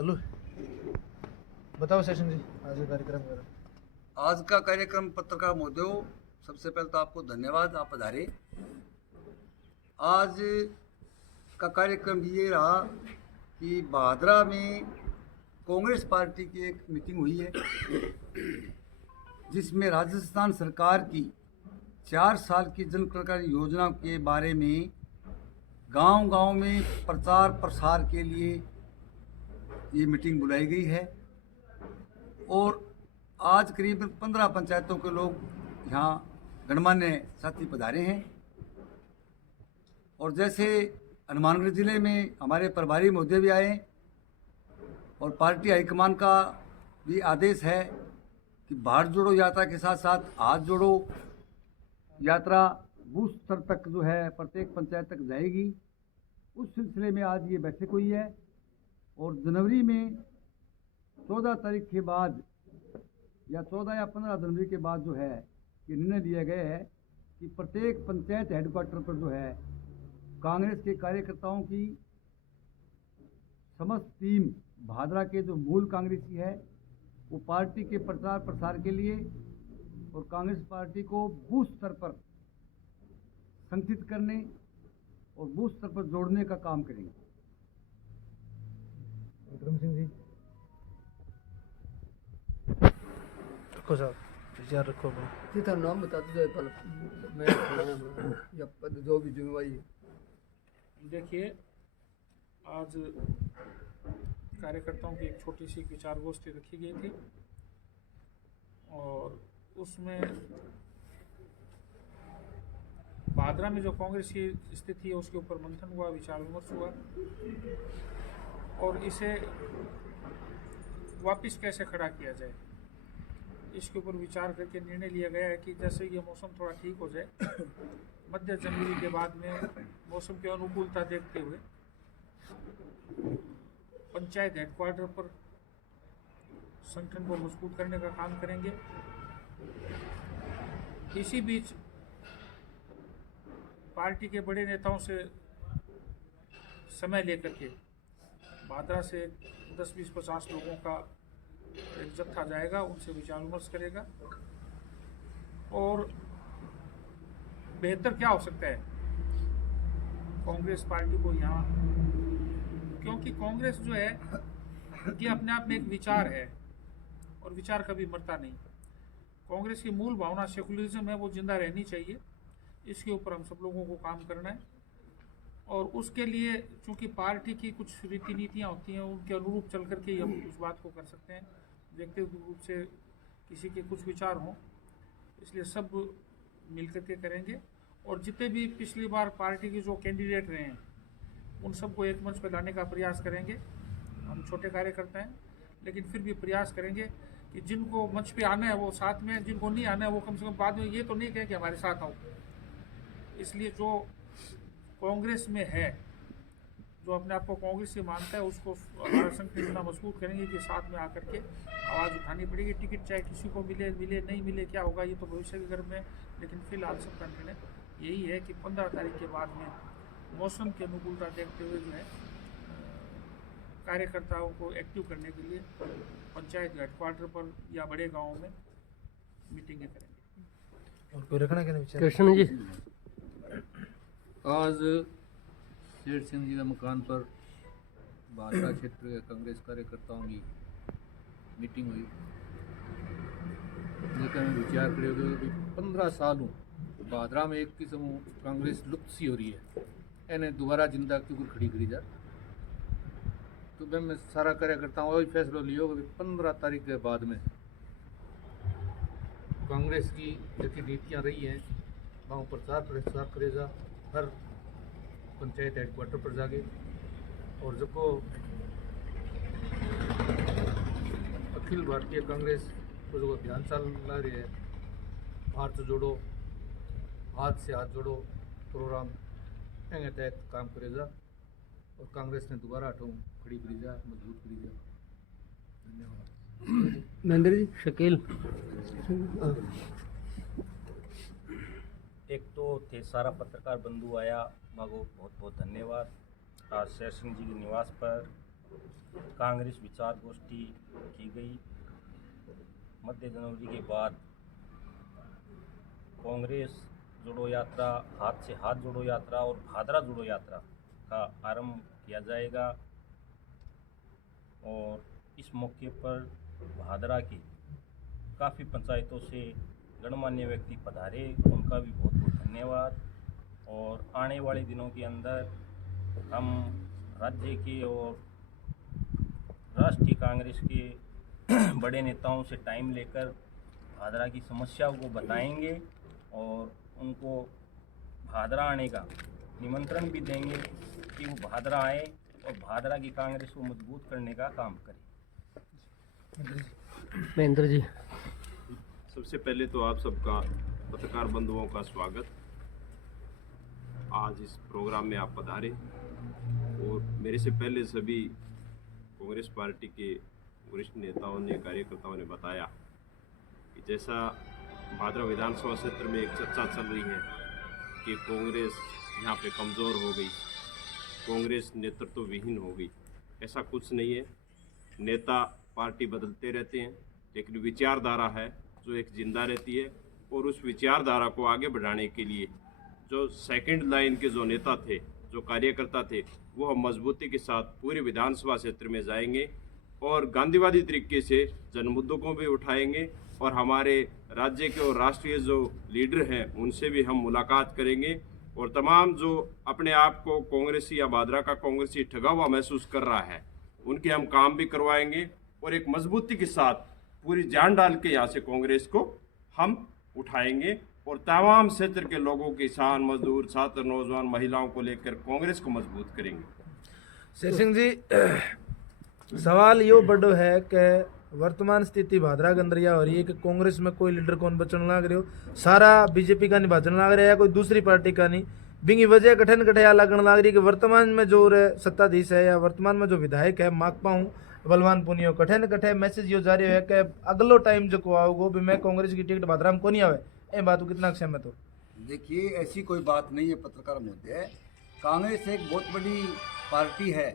चलो बताओ सेशन जी, आज का कार्यक्रम वगैरह। आज का कार्यक्रम पत्रकार महोदय, सबसे पहले तो आपको धन्यवाद, आप पधारे। आज का कार्यक्रम ये रहा कि भादरा में कांग्रेस पार्टी की एक मीटिंग हुई है, जिसमें राजस्थान सरकार की 4 साल की जन कल्याण योजना के बारे में गांव-गांव में प्रचार प्रसार के लिए ये मीटिंग बुलाई गई है। और आज करीब 15 पंचायतों के लोग यहाँ गणमान्य साथी पधारे हैं। और जैसे हनुमानगढ़ जिले में हमारे प्रभारी महोदय भी आए और पार्टी हाईकमान का भी आदेश है कि भारत जोड़ो यात्रा के साथ साथ हाथ जोड़ो यात्रा बूथ स्तर तक जो है प्रत्येक पंचायत तक जाएगी। उस सिलसिले में आज ये बैठक हुई है और जनवरी में 14 तारीख के बाद या 14 या 15 जनवरी के बाद जो है ये निर्णय लिया गया है कि प्रत्येक पंचायत हेडक्वार्टर पर जो है कांग्रेस के कार्यकर्ताओं की समस्त टीम भादरा के जो मूल कांग्रेसी है वो पार्टी के प्रचार प्रसार के लिए और कांग्रेस पार्टी को बूथ स्तर पर संगठित करने और बूथ स्तर पर जोड़ने का काम करेंगे। विक्रम सिंह जी रखो साहब, विचार रखो अपना। सीधा नाम बता दो पहले, मैं या पद जो भी जिम्मेवारी है। देखिए, आज कार्यकर्ताओं की एक छोटी सी विचार गोष्ठी रखी गई थी और उसमें भादरा में जो कांग्रेस की स्थिति है उसके ऊपर मंथन हुआ, विचार विमर्श हुआ और इसे वापस कैसे खड़ा किया जाए इसके ऊपर विचार करके निर्णय लिया गया है कि जैसे ये मौसम थोड़ा ठीक हो जाए, मध्य जनवरी के बाद में मौसम की अनुकूलता देखते हुए पंचायत हेडक्वार्टर पर संगठन को मजबूत करने का काम करेंगे। इसी बीच पार्टी के बड़े नेताओं से समय लेकर के भादरा से 10, 20, 50 लोगों का एक जत्था जाएगा, उनसे विचार विमर्श करेगा और बेहतर क्या हो सकता है कांग्रेस पार्टी को यहाँ, क्योंकि कांग्रेस जो है ये अपने आप में एक विचार है और विचार कभी मरता नहीं। कांग्रेस की मूल भावना सेकुलरिज्म है, वो जिंदा रहनी चाहिए। इसके ऊपर हम सब लोगों को काम करना है और उसके लिए चूंकि पार्टी की कुछ रीति नीतियाँ होती हैं, उनके अनुरूप चल करके हम उस बात को कर सकते हैं। व्यक्तिगत रूप से किसी के कुछ विचार हों, इसलिए सब मिलकर के करेंगे और जितने भी पिछली बार पार्टी के जो कैंडिडेट रहे हैं उन सबको एक मंच पर लाने का प्रयास करेंगे। हम छोटे कार्यकर्ता हैं लेकिन फिर भी प्रयास करेंगे कि जिनको मंच पे आना है वो साथ में, जिनको नहीं आना है वो कम से कम बाद में ये तो नहीं कहे कि हमारे साथ आओ। इसलिए जो कांग्रेस में है, जो अपने आप को कांग्रेस से मानता है, उसको हमारा संगठन इतना मजबूत करेंगे कि साथ में आकर के आवाज़ उठानी पड़ेगी। टिकट चाहे किसी को मिले मिले नहीं मिले, क्या होगा ये तो भविष्य के गर्भ में, लेकिन फिलहाल सबका निर्णय यही है कि 15 तारीख के बाद में मौसम की अनुकूलता देखते हुए जो है कार्यकर्ताओं को एक्टिव करने के लिए पंचायत हेडक्वार्टर पर या बड़े गाँवों में मीटिंगें करेंगे। और कोई रखना क्या विचार? कृष्ण जी, आज शेर सिंह जी के मकान पर भादरा क्षेत्र के कांग्रेस कार्यकर्ताओं की मीटिंग हुई, जिसमें विचार करे कि 15 साल हूँ भादरा में एक किस्म कांग्रेस लुप्त सी हो रही है, इन्हें दोबारा जिंदा क्यों खड़ी करी जा। तो मैं सारा कार्यकर्ताओं वही फैसला लियो कि 15 तारीख के बाद में कांग्रेस की जो नीतियाँ रही हैं वहाँ प्रचार प्रसार करेगा, हर पंचायत हेडक्वार्टर पर जाके और सबको अखिल भारतीय कांग्रेस को जो अभियान चला रही है, भारत जोड़ो हाथ से हाथ जोड़ो प्रोग्राम के तहत काम करेगा और कांग्रेस ने दोबारा हटो खड़ी करी जा, मजबूत करी जा। धन्यवाद। महेंद्र जी, शकील। एक तो थे सारा पत्रकार बंधु आया, मांगो बहुत बहुत धन्यवाद। आज शेर सिंह जी के निवास पर कांग्रेस विचार गोष्ठी की गई। मध्य जनवरी के बाद कांग्रेस जोड़ो यात्रा, हाथ से हाथ जोड़ो यात्रा और भादरा जोड़ो यात्रा का आरंभ किया जाएगा। और इस मौके पर भादरा की काफ़ी पंचायतों से गणमान्य व्यक्ति पधारे, उनका भी बहुत बहुत धन्यवाद। और आने वाले दिनों के अंदर हम राज्य के और राष्ट्रीय कांग्रेस के बड़े नेताओं से टाइम लेकर भादरा की समस्याओं को बताएंगे और उनको भादरा आने का निमंत्रण भी देंगे कि वो भादरा आए और भादरा की कांग्रेस को मजबूत करने का काम करें। महेंद्र जी, सबसे पहले तो आप सबका पत्रकार बंधुओं का स्वागत। आज इस प्रोग्राम में आप पधारे और मेरे से पहले सभी कांग्रेस पार्टी के वरिष्ठ नेताओं ने, कार्यकर्ताओं ने बताया कि जैसा भादरा विधानसभा क्षेत्र में एक चर्चा चल रही है कि कांग्रेस यहाँ पे कमज़ोर हो गई, कांग्रेस नेतृत्व विहीन हो गई। ऐसा कुछ नहीं है। नेता पार्टी बदलते रहते हैं, लेकिन विचारधारा है जो एक जिंदा रहती है। और उस विचारधारा को आगे बढ़ाने के लिए जो सेकंड लाइन के जो नेता थे, जो कार्यकर्ता थे, वो हम मजबूती के साथ पूरे विधानसभा क्षेत्र में जाएंगे और गांधीवादी तरीके से जन मुद्दों को भी उठाएंगे। और हमारे राज्य के और राष्ट्रीय जो लीडर हैं उनसे भी हम मुलाकात करेंगे। और तमाम जो अपने आप को कांग्रेसी या भादरा का कांग्रेसी ठगा हुआ महसूस कर रहा है, उनके हम काम भी करवाएंगे और एक मजबूती के साथ पूरी जान डाल के यहाँ से कांग्रेस को हम उठाएंगे। और तमाम क्षेत्र के लोगों, किसान, मजदूर, छात्र, नौजवान, महिलाओं को लेकर कांग्रेस को मजबूत करेंगे। शेषिंग जी, सवाल यो बड़ो है कि वर्तमान स्थिति भादरा गंदरिया हो रही है कि कांग्रेस में कोई लीडर कौन बचन लाग रहे हो, सारा बीजेपी का नहीं बचन लाग रहा है, कोई दूसरी पार्टी का नहीं। बिंगी वजह कठिन कठिया लगन लाग रही है कि वर्तमान में जो सत्ताधीश है या वर्तमान में जो विधायक है माकपा हूँ बलवान पुनियो कठिन कठे मैसेज यो जारी है कि अगलो टाइम जो को आओगो भी मैं कांग्रेस की टिकट भादरा में को नहीं आवे। ए बात कितना सहमत हो? देखिए, ऐसी कोई बात नहीं है पत्रकार महोदय। कांग्रेस एक बहुत बड़ी पार्टी है।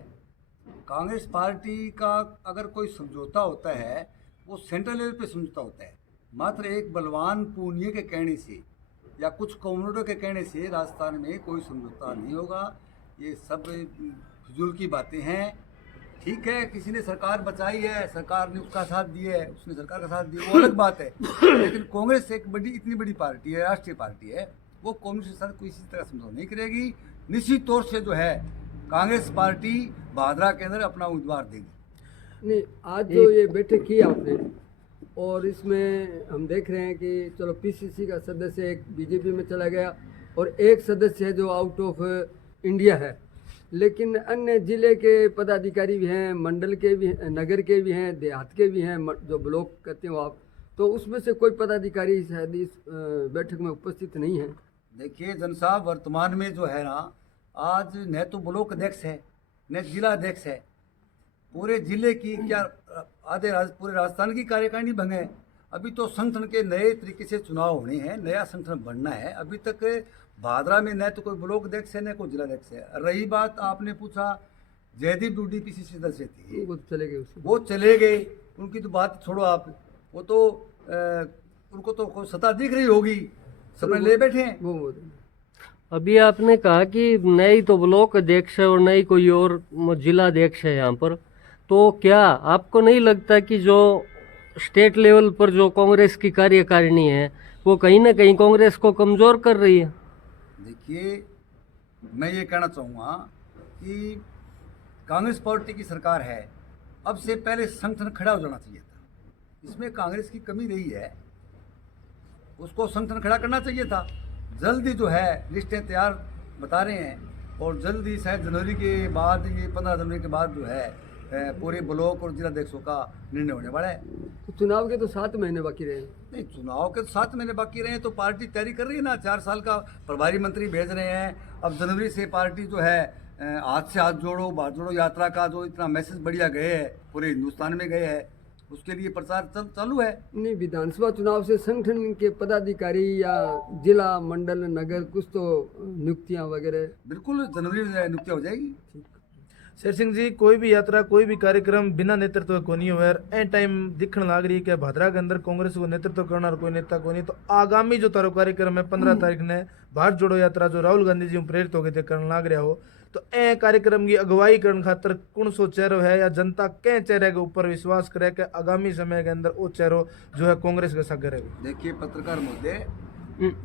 कांग्रेस पार्टी का अगर कोई समझौता होता है वो सेंट्रल लेवल पे समझौता होता है। मात्र एक बलवान पूनिया के कहने से या कुछ कम्युनिटों के कहने से राजस्थान में कोई समझौता नहीं होगा। ये सब फिजूल की बातें हैं। ठीक है, किसी ने सरकार बचाई है, सरकार ने उसका साथ दिया है, उसने सरकार का साथ दिया, वो अलग बात है। लेकिन कांग्रेस एक इतनी बड़ी पार्टी है, राष्ट्रीय पार्टी है, वो कांग्रेस के साथ कोई इसी तरह समझौता नहीं करेगी। निश्चित तौर से जो है कांग्रेस पार्टी भादरा के अंदर अपना उम्मीदवार देगी। नहीं, आज जो ये बैठक की आपने और इसमें हम देख रहे हैं कि चलो पीसीसी का सदस्य एक बीजेपी में चला गया और एक सदस्य है जो आउट ऑफ इंडिया है, लेकिन अन्य जिले के पदाधिकारी भी हैं, मंडल के भी हैं, नगर के भी हैं, देहात के भी हैं, जो ब्लॉक कहते हो आप, तो उसमें से कोई पदाधिकारी शायद इस बैठक में उपस्थित नहीं है। देखिए जन साहब, वर्तमान में जो है ना, आज न तो ब्लॉक अध्यक्ष है न जिला अध्यक्ष है। पूरे जिले की क्या पूरे राजस्थान की कार्यकारिणी भंग है। अभी तो संगठन के नए तरीके से चुनाव होने हैं, नया संगठन बनना है। अभी तक भादरा में न तो कोई ब्लॉक अध्यक्ष है न कोई जिला अध्यक्ष है। रही बात आपने पूछा, जयदीप डूडी पीसीसी सदस्य थे, वो चले गए, वो चले गए, उनकी तो बात छोड़ो आप। वो तो उनको तो कोई सत्ता दिख रही होगी, सबने ले बैठे हैं। वो अभी आपने कहा कि नई तो ब्लॉक अध्यक्ष है और नई कोई और जिला अध्यक्ष है यहाँ पर, तो क्या आपको नहीं लगता कि जो स्टेट लेवल पर जो कांग्रेस की कार्यकारिणी है वो कहीं ना कहीं कांग्रेस को कमज़ोर कर रही है? देखिए, मैं ये कहना चाहूँगा कि कांग्रेस पार्टी की सरकार है, अब से पहले संगठन खड़ा हो जाना चाहिए था। इसमें कांग्रेस की कमी रही है, उसको संगठन खड़ा करना चाहिए था। जल्दी जो है लिस्टें तैयार बता रहे हैं और जल्दी शायद जनवरी के बाद, ये 15 जनवरी के बाद जो है पूरे ब्लॉक और जिला अध्यक्षों का निर्णय होने वाला है। तो चुनाव के तो 7 महीने बाकी रहे। नहीं, चुनाव के 7 महीने बाकी रहे हैं तो पार्टी तैयारी कर रही है ना। 4 साल का प्रभारी मंत्री भेज रहे हैं। अब जनवरी से पार्टी जो है हाथ से हाथ जोड़ो, बात जोड़ो यात्रा का जो इतना मैसेज बढ़िया गए है, पूरे हिंदुस्तान में गए हैं, उसके लिए प्रचार चालू है। नहीं, विधानसभा चुनाव से संगठन के पदाधिकारी या जिला मंडल नगर कुछ तो नियुक्तियां वगैरह बिल्कुल जनवरी में नियुक्तियां हो जाएगी। शेर सिंह जी, कोई भी यात्रा कोई भी कार्यक्रम बिना नेतृत्व को नहीं हुआ। ए टाइम दिखने लग रही है कि भादरा के अंदर कांग्रेस को नेतृत्व करना और कोई नेता को नहीं। तो आगामी जो तारो कार्यक्रम है 15 तारीख ने भारत जोड़ो यात्रा जो राहुल गांधी जी प्रेरित होकर करने लग रहा हो, तो ए कार्यक्रम की अगुवाई करने खातर कौन सो चेहरो है या जनता के चेहरे के ऊपर विश्वास करे कि आगामी समय के अंदर वो चेहरो जो है कांग्रेस के साथ रहेगा? देखिए पत्रकार महोदय,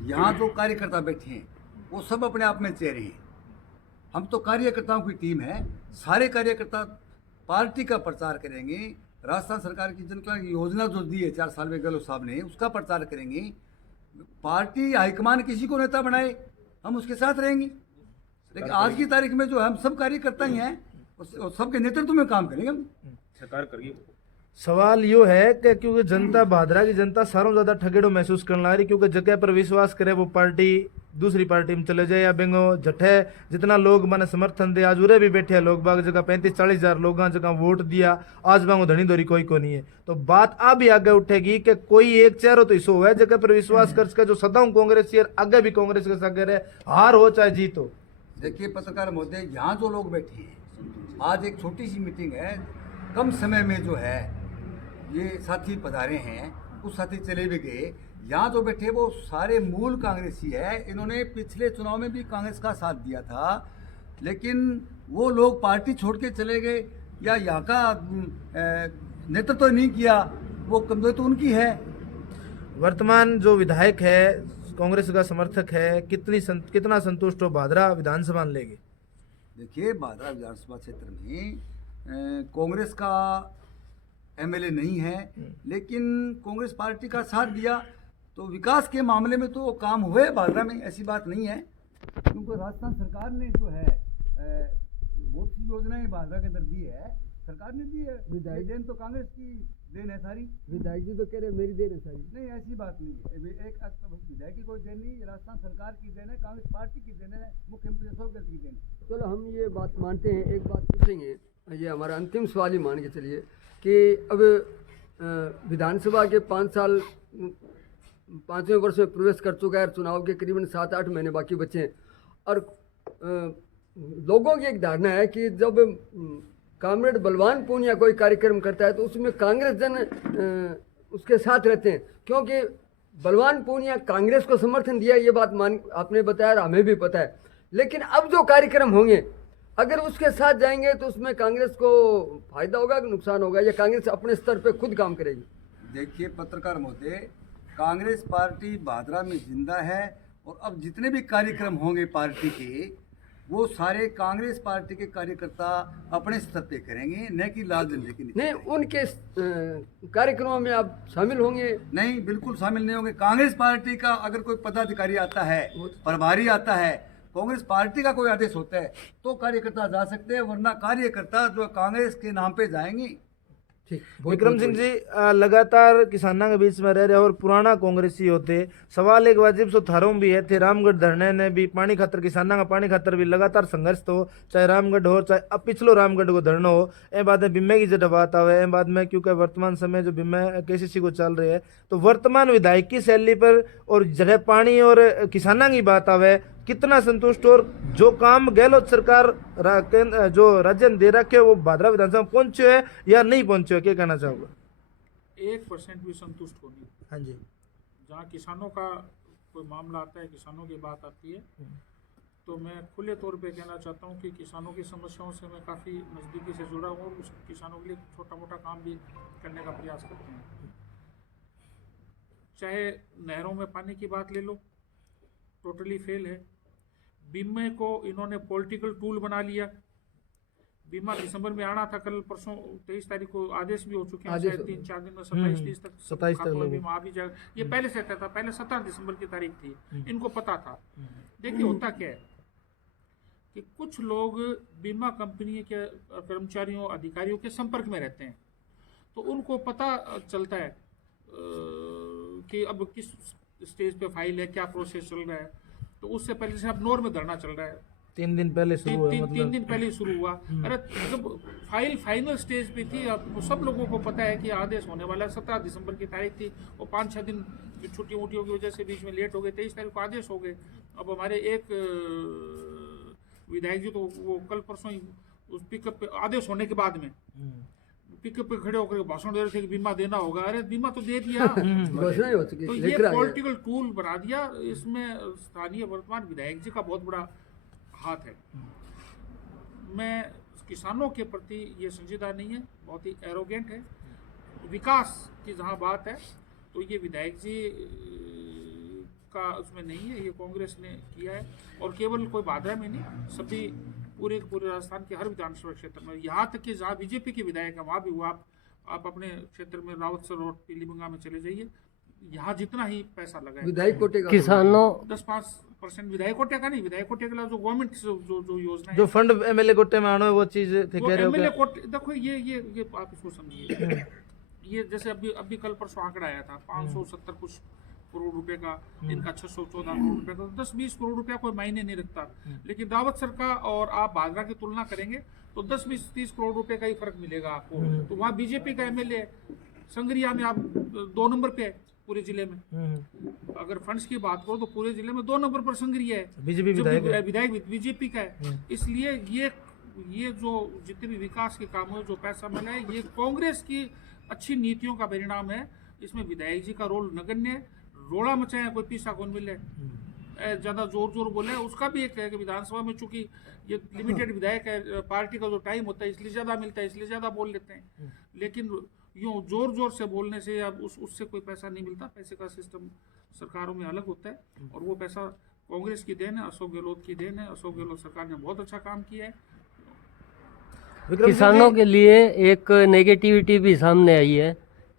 यहाँ जो कार्यकर्ता बैठे हैं वो सब अपने आप में चेहरे हैं। हम तो कार्यकर्ताओं की टीम है। सारे कार्यकर्ता पार्टी का प्रचार करेंगे, राजस्थान सरकार की जन कल्याण योजना जो दी है 4 साल में गहलोत साहब ने, उसका प्रचार करेंगे। पार्टी हाईकमान किसी को नेता बनाए, हम उसके साथ रहेंगे। लेकिन आज की तारीख में जो हम सब कार्यकर्ता ही हैं और सबके नेतृत्व में काम करेंगे हम। सरकार करेगी। सवाल यो है कि क्योंकि जनता भादरा की जनता सारों ज्यादा ठगेड़ो महसूस करने लग रही, क्योंकि जगह पर विश्वास करे वो पार्टी दूसरी पार्टी में चले जाए या बेंगो जठे जितना लोग मैंने समर्थन दे, आज उरे भी बैठे हैं लोग बाग जगह 35-40 हजार लोग जगह वोट दिया, आज बांगो धनी दोरी कोई को नहीं है। तो बात अब आगे उठेगी कि कोई एक चेहरा तो इसो है जगह पर विश्वास कर जो सदाऊ कांग्रेस आगे भी कांग्रेस के साथ रहे, हार हो चाहे जीत हो। देखिए पत्रकार महोदय, यहाँ जो लोग बैठे हैं, आज एक छोटी सी मीटिंग है, कम समय में जो है ये साथी पधारे हैं, कुछ साथी चले भी गए। यहाँ जो बैठे वो सारे मूल कांग्रेसी है। इन्होंने पिछले चुनाव में भी कांग्रेस का साथ दिया था, लेकिन वो लोग पार्टी छोड़ के चले गए या यहाँ का नेतृत्व नहीं किया, वो कमजोरी तो उनकी है। वर्तमान जो विधायक है कांग्रेस का समर्थक है, कितना संतुष्ट हो भादरा विधानसभा लेगी? देखिए भादरा विधानसभा क्षेत्र में कांग्रेस का एमएलए नहीं है, लेकिन कांग्रेस पार्टी का साथ दिया तो विकास के मामले में तो काम हुए भादरा में, ऐसी बात नहीं है। क्योंकि राजस्थान सरकार ने जो है बहुत सी योजनाएं भादरा के अंदर दी है, सरकार ने दी है। विधायक देन तो कांग्रेस की देन है सारी। विधायक जी तो कह रहे मेरी देन है सारी। नहीं, ऐसी बात नहीं है। एक विधायक की कोई देन नहीं, राजस्थान सरकार की देन है, कांग्रेस पार्टी की देन है, मुख्यमंत्री अशोक गहलोत की देन है। चलो हम ये बात मानते हैं, एक बात पूछेंगे, ये हमारा अंतिम सवाल ही मान के चलिए कि अब विधानसभा के 5वें वर्ष में प्रवेश कर चुका है, चुनाव के करीबन 7-8 महीने बाकी बचे हैं, और लोगों की एक धारणा है कि जब कॉमरेड बलवान पूनिया कोई कार्यक्रम करता है तो उसमें कांग्रेस जन उसके साथ रहते हैं, क्योंकि बलवान पूनिया कांग्रेस को समर्थन दिया, ये बात आपने बताया और हमें भी पता है। लेकिन अब जो कार्यक्रम होंगे अगर उसके साथ जाएंगे तो उसमें कांग्रेस को फायदा होगा कि नुकसान होगा, या कांग्रेस अपने स्तर पे खुद काम करेगी? देखिए पत्रकार महोदय, कांग्रेस पार्टी भादरा में जिंदा है और अब जितने भी कार्यक्रम होंगे पार्टी के, वो सारे कांग्रेस पार्टी के कार्यकर्ता अपने स्तर पे करेंगे, न कि लाल झंडे के नीचे। नहीं, उनके कार्यक्रमों में आप शामिल होंगे? नहीं, बिल्कुल शामिल नहीं होंगे। कांग्रेस पार्टी का अगर कोई पदाधिकारी आता है, प्रभारी आता है, कांग्रेस पार्टी का कोई आदेश होता है तो कार्यकर्ता जा सकते हैं, वरना कार्यकर्ता जो कांग्रेस के नाम पे जाएंगे। ठीक। विक्रम सिंह जी, लगातार किसानों के बीच में रह रहे और पुराना कांग्रेसी होते, सवाल एक वाजिब सो थारों भी है थे, रामगढ़ धरने ने भी पानी खातर किसानों का पानी खातर भी लगातार संघर्ष तो, चाहे रामगढ़ हो चाहे अब पिछलो रामगढ़ को धरना हो, ए बाद में बीमे की जब बात आवे, ए बाद में क्योंकि वर्तमान समय जो बीमे केसीसी को चल रहे है, तो वर्तमान विधायक की शैली पर और जगह पानी और किसानों की बात आवे, कितना संतुष्ट और जो काम गहलोत सरकार जो राज्य ने दे रखे वो भादरा विधानसभा पहुंचे है या नहीं पहुंचे है, क्या कहना चाहोगे? 1% भी संतुष्ट होगी। हाँ जी। जहाँ किसानों का कोई मामला आता है, किसानों की बात आती है, तो मैं खुले तौर पे कहना चाहता हूँ कि किसानों की समस्याओं से मैं काफ़ी नज़दीकी से जुड़ा हूँ और उस किसानों के लिए छोटा मोटा काम भी करने का प्रयास करते हैं। चाहे नहरों में पानी की बात ले लो, टोटली फेल है। बीमे को इन्होंने पॉलिटिकल टूल बना लिया। बीमा दिसंबर में आना था, कल परसों 23 तारीख को आदेश भी हो चुके हैं, शायद 3-4 दिन में 27-30 तक 27 तक बीमा आ भी जाएगा। ये पहले से था, पहले 17 दिसंबर की तारीख थी, इनको पता था। देखिए होता क्या है कि कुछ लोग बीमा कंपनी के कर्मचारियों अधिकारियों के संपर्क में रहते हैं, तो उनको पता चलता है कि अब किस स्टेज पे फाइल है, क्या प्रोसेस चल रहा है। तो उससे पहले से अब नोर में धरना चल रहा है, 3 दिन पहले शुरू हुआ, मतलब 3 दिन पहले शुरू हुआ। अरे जब फाइल फाइनल स्टेज पे थी, अब सब लोगों को पता है कि आदेश होने वाला है। 17 दिसंबर की तारीख थी, और 5-6 दिन छुट्टी वुट्टियों की वजह से बीच में लेट हो गए, 23 तारीख को आदेश हो गए। अब हमारे एक विधायक जी तो वो कल परसों ही उस पिकअप पे आदेश होने के बाद में पिकअप पे खड़े होकर भाषण दे रहे थे कि बीमा देना होगा। अरे बीमा तो दे दिया। घोषणा ही हो चुकी तो है, ये लेकर आ गया। पॉलिटिकल टूल बना दिया। इसमें स्थानीय वर्तमान विधायक जी का बहुत बड़ा हाथ है। मैं किसानों के प्रति ये संजीदा नहीं है, बहुत ही एरोगेंट है। विकास की जहाँ बात है तो ये विधायक जी का उसमें नहीं है, ये कांग्रेस ने किया है। और केवल कोई भादरा में नहीं, सभी पूरे राजस्थान के हर विधानसभा क्षेत्र में, यहाँ तक कि जहाँ बीजेपी के विधायक है वहाँ भी हुआ। आप अपने क्षेत्र में रावतसर और पीलीबंगा में चले जाइए, यहाँ जितना ही पैसा लगा है विधायक कोटे का किसानों 10-5% विधायक कोटे का नहीं, विधायक कोटे का जो गवर्नमेंट जो योजना जो फंड एमएलए कोटे में आना है वो चीज थे, कह रहे हो एमएलए क्या? कोटे देखो ये आप इसको समझिए। ये जैसे अभी कल परसों आंकड़ा आया था 570 कुछ करोड़ रुपए का, इनका 614 करोड़ रुपए का, 10-20 करोड़ रुपया कोई मायने नहीं रखता। लेकिन रावत सर का और आप भादरा की तुलना करेंगे तो 10-20-30 करोड़ रुपए का ही फर्क मिलेगा आपको। तो वहाँ बीजेपी का एमएलए संगरिया में आप 2 नंबर पे है पूरे जिले में। अगर फंड्स की बात करो तो पूरे जिले में 2 नंबर पर संगरिया है, बीजेपी विधायक बीजेपी का है। इसलिए ये जो जितने भी विकास के काम हुए, जो पैसा मिला है, ये कांग्रेस की अच्छी नीतियों का परिणाम है। इसमें विधायक जी का रोल नगण्य है। रोड़ा मचाए कोई पैसा कौन मिले, ज्यादा जोर बोले, उसका भी एक है कि विधानसभा में चूंकि ये लिमिटेड विधायक है, पार्टी का जो टाइम होता है इसलिए ज्यादा मिलता है, इसलिए ज्यादा बोल लेते हैं। लेकिन यूँ जोर से बोलने से अब उससे कोई पैसा नहीं मिलता। पैसे का सिस्टम सरकारों में अलग होता है और वो पैसा कांग्रेस की देन है, अशोक गहलोत की देन है। अशोक गहलोत सरकार ने बहुत अच्छा काम किया है। किसानों के लिए एक नेगेटिविटी भी सामने आई है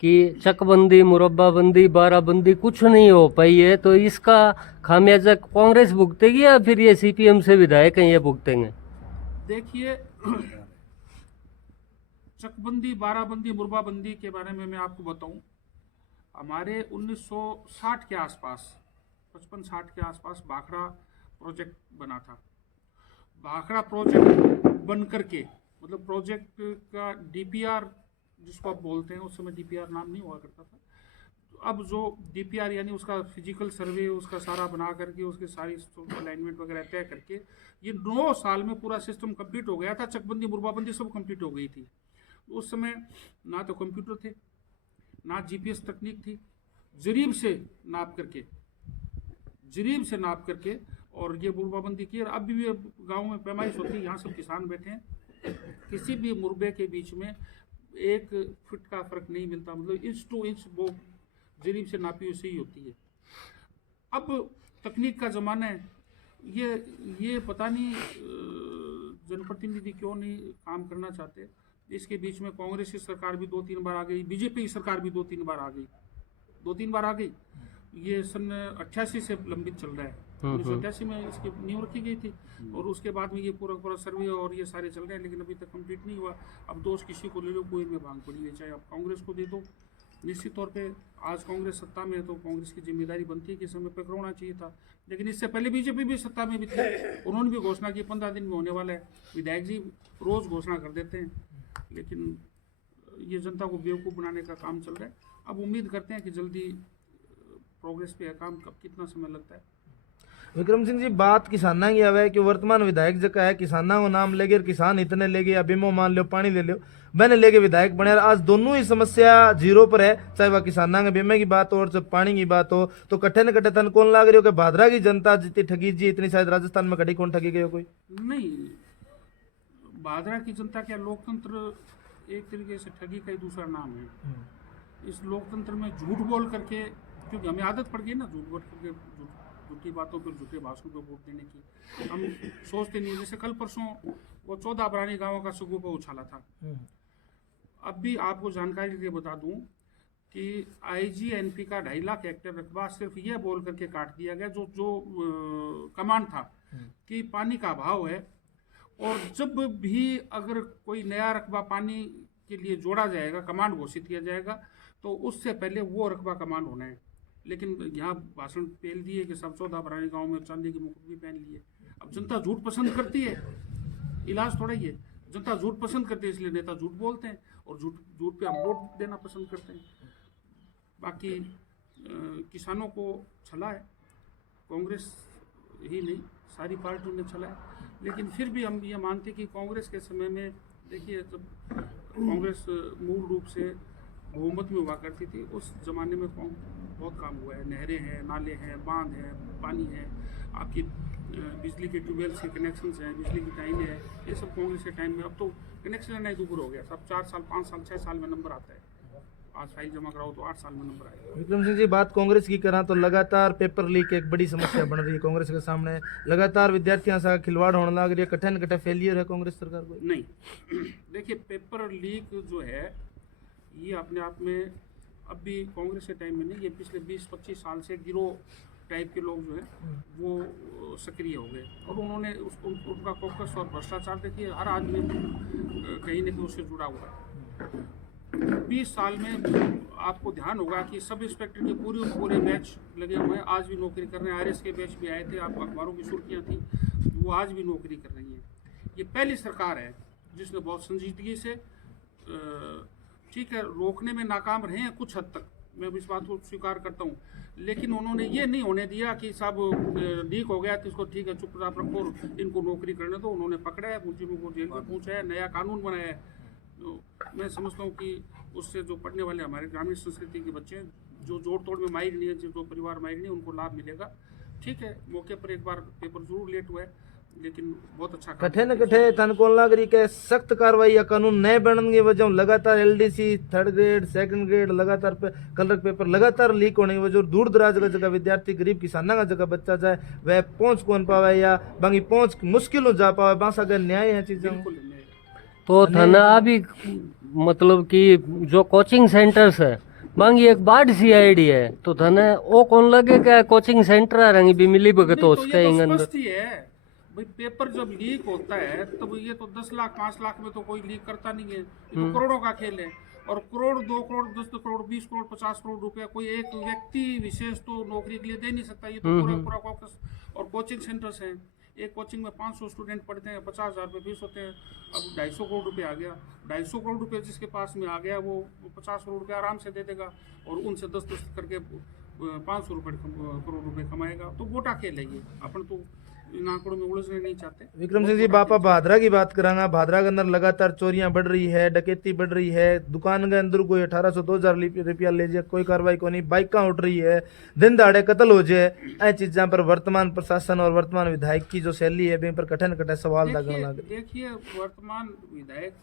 कि चकबंदी, मुरब्बाबंदी, बाराबंदी कुछ नहीं हो पाई है, तो इसका खामियाजा कांग्रेस भुगतेगी या फिर ये सीपीएम से विधायक हैं ये भुगतेंगे? देखिए, चकबंदी, बाराबंदी, मुरब्बाबंदी के बारे में मैं आपको बताऊं, हमारे 1960 के आसपास, 55-60 के आसपास भाखड़ा प्रोजेक्ट बना था। भाखड़ा प्रोजेक्ट बन करके, मतलब प्रोजेक्ट का डीपीआर जिसको आप बोलते हैं, उस समय डीपीआर नाम नहीं हुआ करता था। तो अब जो डीपीआर यानी उसका फिजिकल सर्वे, उसका सारा बना करके, उसके सारी अलाइनमेंट वगैरह तय करके, ये 9 साल में पूरा सिस्टम कंप्लीट हो गया था। चकबंदी, मुरब्बाबंदी सब कंप्लीट हो गई थी। उस समय ना तो कंप्यूटर थे, ना जीपीएस तकनीक थी। जरीब से नाप करके और ये मुरब्बाबंदी की। और अब भी गाँव में पैमाइश होती है, यहाँ सब किसान बैठे हैं, किसी भी मुरबे के बीच में 1 फुट का फर्क नहीं मिलता, मतलब इंच टू इंच वो जरीब से नापी हुई सही होती है। अब तकनीक का ज़माना है, ये पता नहीं जनप्रतिनिधि क्यों नहीं काम करना चाहते। इसके बीच में कांग्रेस की सरकार भी 2-3 बार आ गई, बीजेपी की सरकार भी 2-3 बार आ गई। ये सन 88 से लंबित चल रहा है। 1988 में इसकी नींव रखी गई थी और उसके बाद में ये पूरा सर्वे और ये सारे चल रहे हैं, लेकिन अभी तक कंप्लीट नहीं हुआ। अब दोष किसी को ले लो, कोई में भांग पड़ी है, चाहे आप कांग्रेस को दे दो। निश्चित तौर पे आज कांग्रेस सत्ता में है तो कांग्रेस की जिम्मेदारी बनती है कि समय पर करवाना चाहिए था। लेकिन इससे पहले बीजेपी भी सत्ता में भी थी, उन्होंने भी घोषणा की 15 दिन में होने वाला है। विधायक जी रोज घोषणा कर देते हैं, लेकिन ये जनता को बेवकूफ़ बनाने का काम चल रहा है। अब उम्मीद करते हैं कि जल्दी प्रोग्रेस पे है काम। कब कितना समय लगता है? विक्रम सिंह जी, बात किसाना की आवे कि वर्तमान विधायक जगह है, किसाना को नाम लेगे और किसान इतने लेगे, या बीमो मान लो, पानी ले लो, मैंने लेके विधायक बने। आज दोनों ही समस्या जीरो पर है, चाहे वह किसाना के बीमे की बात हो और जब पानी की बात हो। तो कट्ठे न कट्ठे तन कौन लाग रही हो कि भादरा की जनता जितनी ठगी जी इतनी शायद राजस्थान में कड़ी कौन ठगी गई हो कोई? नहीं, भादरा की जनता क्या, लोकतंत्र एक तरीके से ठगी का ही दूसरा नाम है। इस लोकतंत्र में झूठ बोल करके, क्योंकि हमें आदत पड़ गई ना झूठ बोल करके, झूठी बातों पर, झूठे भाषणों पर वोट देने की। हम सोचते नहीं। जैसे कल परसों वो 14 अबरानी गांवों का सुगुपा उछाला था। अब भी आपको जानकारी के बता दूं कि आईजीएनपी का 2.5 लाख हेक्टेयर रकबा सिर्फ ये बोल करके काट दिया गया, जो कमांड था कि पानी का अभाव है और जब भी अगर कोई नया रकबा पानी के लिए जोड़ा जाएगा, कमांड घोषित किया जाएगा, तो उससे पहले वो रकबा कमांड होना है। लेकिन यहाँ भाषण पेल दिए कि सब 14 अबरानी गाँव में चांदी की मुकुट भी पहन लिए। अब जनता झूठ पसंद करती है, इलाज थोड़ा ही है। जनता झूठ पसंद करती है, इसलिए नेता झूठ बोलते हैं और झूठ पे हम वोट देना पसंद करते हैं। बाकी किसानों को छला है, कांग्रेस ही नहीं सारी पार्टियों ने चलाया, लेकिन फिर भी हम ये मानते कि कांग्रेस के समय में देखिए, जब कांग्रेस मूल रूप से बहुमत में हुआ करती थी, उस ज़माने में बहुत काम हुआ है। नहरें हैं, नाले हैं, बांध हैं, पानी है, आपकी बिजली के ट्यूबवेल से कनेक्शन हैं, बिजली की टाइम है, ये सब कांग्रेस के टाइम में। अब तो कनेक्शन लेना ही दूर हो गया, सब 4 साल, 5 साल, 6 साल में नंबर आता है। आज फाइल जमा कराओ तो 8 साल में नंबर आएगा। विक्रम सिंह जी, बात कांग्रेस की करा तो लगातार पेपर लीक एक बड़ी समस्या बन रही है कांग्रेस के सामने। लगातार विद्यार्थियों से खिलवाड़ होने लग रही है, कठिन कठिन फेलियर है कांग्रेस सरकार को। नहीं, देखिए, पेपर लीक जो है ये अपने आप में अब भी कांग्रेस के टाइम में नहीं, ये पिछले 20-25 साल से गिरोह टाइप के लोग जो है वो सक्रिय हो गए, और उन्होंने उनका फोकस और भ्रष्टाचार देखिए हर आदमी कहीं न कहीं उससे जुड़ा हुआ है। 20 साल में आपको ध्यान होगा कि सब इंस्पेक्टर के पूरे बैच लगे हुए हैं, आज भी नौकरी कर रहे हैं। RS के बैच भी आए थे, आपको अखबारों की सुर्खियाँ थी, वो आज भी नौकरी कर रही हैं। ये पहली सरकार है जिसने बहुत संजीदगी से, ठीक है, रोकने में नाकाम रहे हैं कुछ हद तक, मैं इस बात को स्वीकार करता हूँ, लेकिन उन्होंने ये नहीं होने दिया कि सब लीक हो गया तो इसको ठीक है चुपचाप रखो और इनको नौकरी करने दो। उन्होंने पकड़ा है, मुलजिमों को जेल में पहुँचा है, नया कानून बनाया है। तो मैं समझता हूँ कि उससे जो पढ़ने वाले हमारे ग्रामीण संस्कृति के बच्चे हैं, जो जोड़ तोड़ में माहिर नहीं है, जो परिवार माहिर नहीं है, उनको लाभ मिलेगा। ठीक है, मौके पर एक बार पेपर जरूर लेट हुआ है, लेकिन बहुत अच्छा कठे कठे तन को नागरिक के सख्त कार्रवाई या कानून नए बनने की वजह लगातार LDC 3rd grade 2nd grade लगातार कलर पेपर लगातार लीक होने की वजह दूर दराज का जगह विद्यार्थी गरीब किसाना का जगह बच्चा जाए वह पहुंच कौन पावे या बाकी पहुंच मुश्किल हो जा पावे, बासा अगर न्याय है चीजें। तो थाना अभी मतलब कि जो कोचिंग सेंटर्स है मांगी एक बाढ़ सी आईडी है, तो थाने वो कौन लगे क्या कोचिंग सेंटर रंगी भी मिली भगत हो उसके अंदर भाई। पेपर जब लीक होता है तब ये तो 10 लाख 5 लाख में तो कोई लीक करता नहीं है, ये तो करोड़ों का खेल है। और करोड़ 2 करोड़ 10 करोड़ 20 करोड़ 50 करोड़ रुपया कोई एक व्यक्ति विशेष तो नौकरी के लिए दे नहीं सकता, ये तो पूरा फोकस। और कोचिंग सेंटर्स हैं, एक कोचिंग में 500 स्टूडेंट पढ़ते हैं, 50,000 रुपये फीस होते हैं। अब 250 करोड़ रुपये आ गया, 250 करोड़ रुपये जिसके पास में आ गया वो 50 करोड़ रुपये आराम से दे देगा, और उनसे 10 करके 500 करोड़ रुपये कमाएगा। तो गोटा खेल है ये, अपन तो इन आंकड़ों में उलझने नहीं चाहते। विक्रम सिंह जी, बापा भादरा की बात करांगा। भादरा के अंदर लगातार चोरियां बढ़ रही है, डकैती बढ़ रही है, दुकान के अंदर कोई 1800-2000 रुपया ले जाए कोई कार्रवाई को नहीं, बाइका उठ रही है, दिन दहाड़े कत्ल हो जाए, ऐ चीज़ों पर वर्तमान प्रशासन और वर्तमान विधायक की जो शैली है इन पर कठिन कठिन सवाल लगने लगे। देखिए, वर्तमान विधायक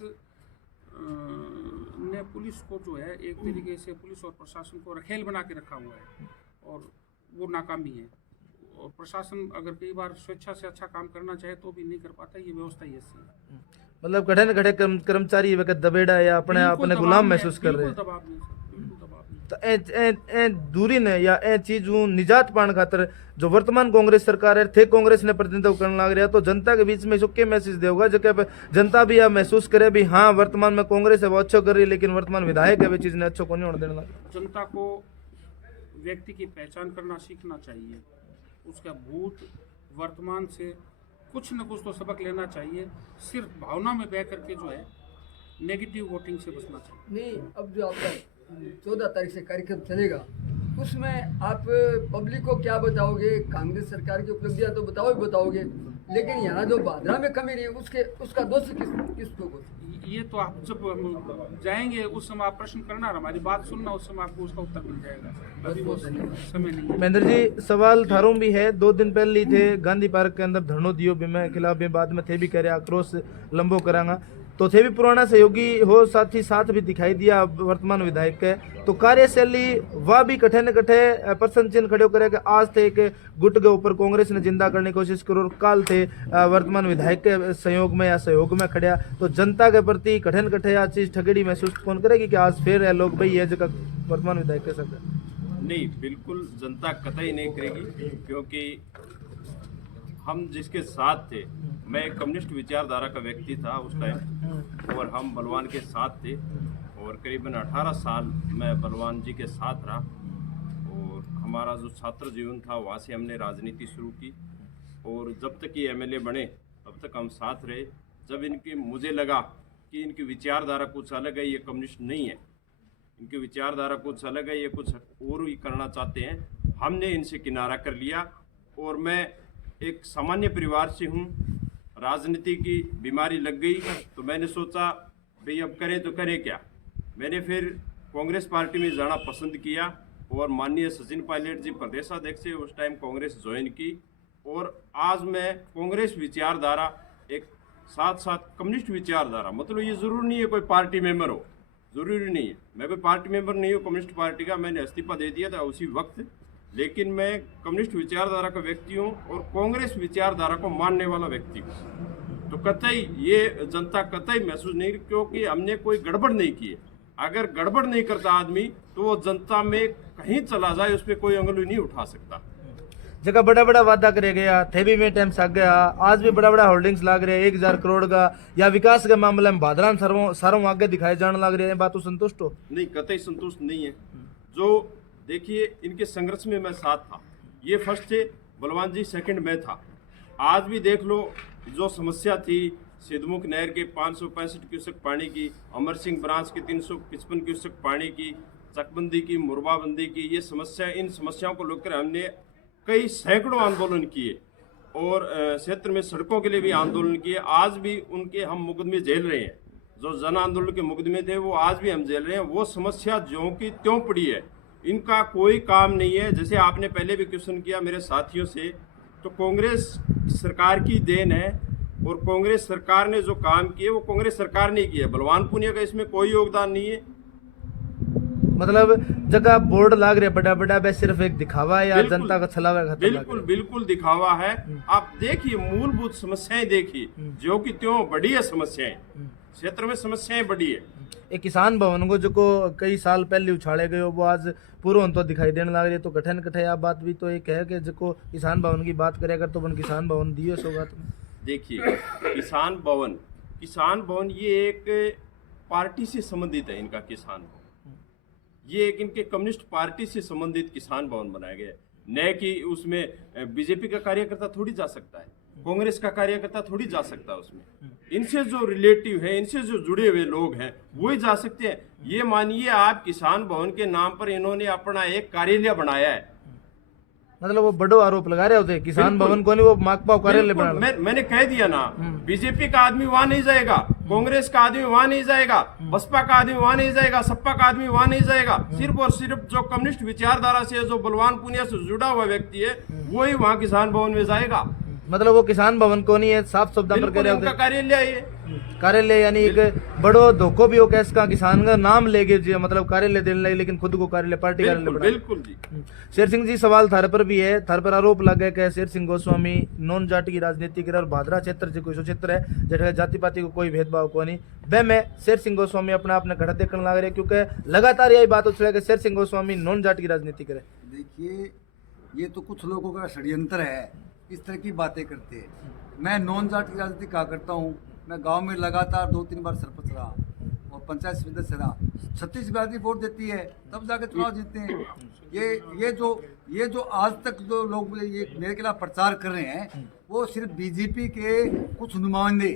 ने पुलिस को जो है एक तरीके से पुलिस और प्रशासन को रखेल बना के रखा हुआ है, और वो नाकामी है। और प्रशासन अगर कई बार स्वेच्छा से अच्छा काम करना चाहे तो भी नहीं कर पाता, ये व्यवस्था ही ऐसी है। मतलब कठिन कठिन कर्मचारी वक्त दबेड़ा या अपने गुलाम महसूस कर रहे हैं। तो ए दूरी ने या ए चीज निजात पाने खातर जो वर्तमान कांग्रेस सरकार है थे कांग्रेस ने प्रतिनिधित्व करने लग रहा है, तो जनता के बीच में इसको क्या मैसेज देगा जो जनता भी यह महसूस करे भी हाँ वर्तमान में कांग्रेस है वो अच्छा कर रही है, लेकिन वर्तमान विधायक है वे चीज ने अच्छो को नहीं होने देने लगा। जनता को व्यक्ति की पहचान करना सीखना चाहिए, उसका भूत वर्तमान से कुछ न कुछ तो सबक लेना चाहिए। सिर्फ भावना में बह करके जो है नेगेटिव वोटिंग से बचना चाहिए। नहीं, अब जो आपका 14 तारीख से कार्यक्रम चलेगा उसमें आप पब्लिक को क्या बताओगे? कांग्रेस सरकार की उपलब्धियां तो बताओगे, लेकिन यहाँ जो भादरा में कमी रही है उसका दोष किसको? ये तो आप जब जाएंगे उस समय आप प्रश्न करना, हमारी बात सुनना, उस समय आपको उसका उत्तर मिल जाएगा। अभी वो समय नहीं है। महेंद्र जी, सवाल थारों भी है। 2 दिन पहले थे गांधी पार्क के अंदर धरनो दियो भी मैं खिलाफ भी बाद में थे भी करे आक्रोश लंबो करांगा, तो थे भी पुराना सहयोगी हो साथ ही साथ भी दिखाई दिया वर्तमान विधायक के, तो कार्यशैली वह भी कठे न कठे प्रश्न चिन्ह खड़े करे कि आज थे एक गुट के ऊपर कांग्रेस ने जिंदा करने की कोशिश करो और काल थे वर्तमान विधायक के सहयोग में या सहयोग में खड़िया, तो जनता के प्रति कठिन कठे या चीज ठगड़ी महसूस कौन करेगी कि आज फिर है लोग भाई ये जगह वर्तमान विधायक के सकते? नहीं, बिल्कुल जनता कतई नहीं करेगी, क्योंकि हम जिसके साथ थे, मैं एक कम्युनिस्ट विचारधारा का व्यक्ति था उस टाइम, और हम बलवान के साथ थे, और करीबन 18 साल मैं बलवान जी के साथ रहा, और हमारा जो छात्र जीवन था वहाँ से हमने राजनीति शुरू की, और जब तक ये MLA बने तब तक हम साथ रहे। जब मुझे लगा कि इनकी विचारधारा कुछ अलग है, ये कम्युनिस्ट नहीं है, इनकी विचारधारा कुछ अलग है, ये कुछ और ही करना चाहते हैं, हमने इनसे किनारा कर लिया। और मैं एक सामान्य परिवार से हूँ, राजनीति की बीमारी लग गई तो मैंने सोचा भाई अब करें तो करें क्या। मैंने फिर कांग्रेस पार्टी में जाना पसंद किया और माननीय सचिन पायलट जी प्रदेशाध्यक्ष से उस टाइम कांग्रेस ज्वाइन की, और आज मैं कांग्रेस विचारधारा एक साथ साथ कम्युनिस्ट विचारधारा, मतलब ये जरूरी नहीं है कोई पार्टी मेंबर हो, जरूरी नहीं है, मैं कोई पार्टी मेंबर नहीं हूँ कम्युनिस्ट पार्टी का, मैंने इस्तीफा दे दिया था उसी वक्त, लेकिन मैं कम्युनिस्ट विचारधारा का व्यक्ति हूँ और कांग्रेस विचारधारा को मानने वाला व्यक्ति हूँ। तो कतई ये जनता कतई महसूस नहीं, क्योंकि हमने कोई गड़बड़ नहीं की है। अगर गड़बड़ नहीं करता आदमी तो वो जनता में कहीं चला जाए उस पर कोई उंगली नहीं उठा सकता। जगह बड़ा बड़ा वादा करे गया थे भी में टाइम सक गया, आज भी बड़ा बड़ा होल्डिंग्स लाग रहे हैं 1000 करोड़ का, या विकास के मामले में भादरान सारों आगे दिखाए जाने लग रहे हैं, बात तो संतुष्ट हो? नहीं, कतई संतुष्ट नहीं है। जो देखिए इनके संघर्ष में मैं साथ था, ये फर्स्ट थे, बलवान जी सेकंड में था। आज भी देख लो जो समस्या थी सिद्धमुख नहर के 565 क्यूसेक पानी की, अमर सिंह ब्रांच के 355 क्यूसेक पानी की, चकबंदी की, मुरबाबंदी की, ये समस्या, इन समस्याओं को लेकर हमने कई सैकड़ों आंदोलन किए और क्षेत्र में सड़कों के लिए भी आंदोलन किए। आज भी उनके हम मुकदमे झेल रहे हैं, जो जन आंदोलन के मुकदमे थे वो आज भी हम झेल रहे हैं। वो समस्या ज्यों की त्यों पड़ी है, इनका कोई काम नहीं है। जैसे आपने पहले भी क्वेश्चन किया मेरे साथियों से, तो कांग्रेस सरकार की देन है और कांग्रेस सरकार ने जो काम किए वो कांग्रेस सरकार ने किया, बलवान पुनिया का इसमें कोई योगदान नहीं है। मतलब जगह बोर्ड लाग रहे बड़ा बड़ा, वह सिर्फ एक दिखावा है या बिल्कुल, जनता का छलावा है? बिल्कुल बिल्कुल दिखावा है। आप देखिए मूलभूत समस्याएं देखिए, जो कि त्यों बड़ी है समस्याएं, क्षेत्र में समस्याएं बड़ी है। एक किसान भवन को जो को कई साल पहले उछाड़े गए वो आज पूरा तो दिखाई देने लग रही है, तो कठिन कठिया बात भी तो एक है कि जो किसान भवन की बात करें अगर तो बन किसान भवन दिए सौगात में। देखिए किसान भवन ये एक पार्टी से संबंधित है, इनका किसान भवन ये एक इनके कम्युनिस्ट पार्टी से संबंधित किसान भवन बनाया गया है, न कि उसमें बीजेपी का कार्यकर्ता थोड़ी जा सकता है, कांग्रेस का कार्यकर्ता थोड़ी जा सकता है उसमें। इनसे जो रिलेटिव है, इनसे जो जुड़े हुए लोग हैं वही जा सकते हैं। ये मानिए आप किसान भवन के नाम पर इन्होंने अपना एक कार्यालय बनाया है, मतलब वो बड़ो आरोप लगा रहे होते किसान भवन को नहीं, वो माकपाव कार्यालय बना। मैंने कह दिया ना, बीजेपी का आदमी वहां नहीं जाएगा, कांग्रेस का आदमी वहां नहीं जाएगा, बसपा का आदमी वहां नहीं जाएगा, सपा का आदमी वहां नहीं जाएगा। सिर्फ और सिर्फ जो कम्युनिस्ट विचारधारा से, जो बलवान पुनिया से जुड़ा हुआ व्यक्ति है वही वहां किसान भवन में जाएगा। मतलब वो किसान भवन को नहीं है, साफ शब्दों पर कह रहे होते कार्यालय है, कार्यालय यानी एक बड़ो धोखो भी हो कैस का किसान का नाम लेके जी, मतलब कार्यालय देने लगे लेकिन खुद को कार्यालय पार्टी कार्यालय बना। बिल्कुल जी। शेर सिंह जी सवाल थारे पर भी है, थारे पर आरोप लगे कि शेर सिंह गोस्वामी नॉन जाति की राजनीति करे और भादरा क्षेत्र जो कोई क्षेत्र है जहाँ जाति पाति को कोई भेदभाव को नहीं, वह में शेर सिंह गोस्वामी अपना अपने घड़ा देखने लग रहे, क्योंकि लगातार यही बात उछले कि शेर सिंह गोस्वामी नॉन जाति की राजनीति करे। देखिए ये तो कुछ लोगों का षड्यंत्र है, इस तरह की बातें करते हैं। मैं नॉन जाट की राजनीति क्या करता हूँ, मैं गांव में लगातार 2-3 बार सरपंच रहा और पंचायत सदस्य रहा। 36 बिरादरी वोट देती है तब जाके चुनाव जीतते हैं। ये जो आज तक जो लोग ये मेरे खिलाफ प्रचार कर रहे हैं वो सिर्फ बीजेपी के कुछ नुमाइंदे,